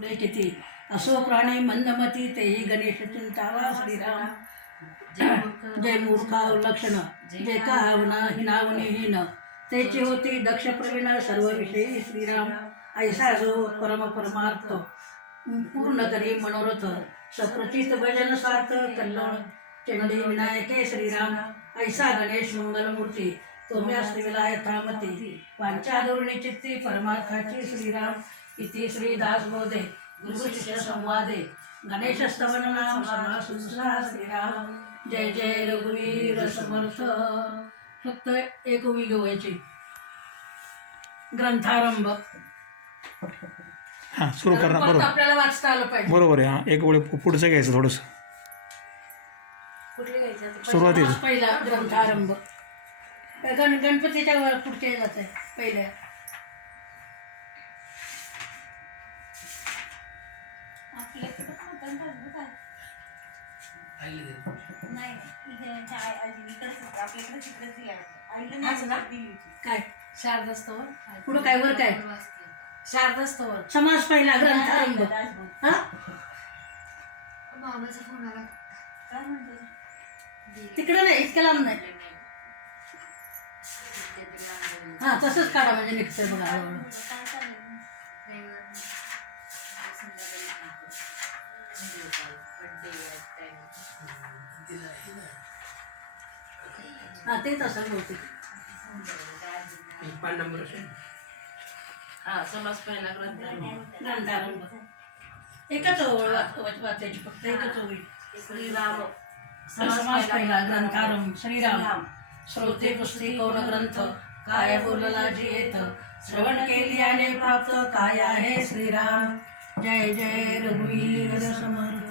पुढे किती असो प्राणी मंदमती तेही गणेश चिंतावा श्रीराम. जय मूर्खा लक्षण जे का हिनावनीहीन त्याची होती दक्ष प्रवीण सर्व विषयी श्रीराम. ऐसा जो परमार्थ पूर्ण करी मनोरथ सप्रचित भजन सार्थ कल्याण चंडी विनायके श्रीराम. ऐसा गणेश मंगलमूर्ती तुम्ही असविला यथामती पांचाधोरणी चित्ती परमार्थाची श्रीराम. इति श्रीदास बोधे गुरुशिष्य संवादे गणेश स्तवन नाम समासुसा श्रीराम. जय जय रघुवीर समर्थ. फक्त एक ओवी घेवायची. ग्रंथारंभ. हां सुरू करणार. बरोबर आपल्याला वाचता आलं पाहिजे. बरोबर आहे. हां एक वेळ पुढचं घ्यायचं थोडंसं. सुरुवातीला पहिला ग्रंथारंभ. गणपतीच्या पुढच्या जात आहे पहिल्या. काय शारदास्तवर पुढं काय वर काय शारदास्तवर समास पहिला ग्रंथारंभ. हा मामाचा फोन आला. काय म्हणतो तिकडे नाही इतक्या लांब नाही. हा तसंच काढा म्हणजे निघतंय बघा हळूहळू. हा तेच असं बहुतेक. ग्रंथारंभ एकच ओळ वाचायची फक्त एकच ओळी. श्रीराम समास पहिला ग्रंथारंभ. श्रीराम श्रोते पुस्ती कोण ग्रंथ काय बोलला जी येत श्रवण केल्याने प्राप्त काय आहे श्रीराम. जय जय रघुवीर समर्थ.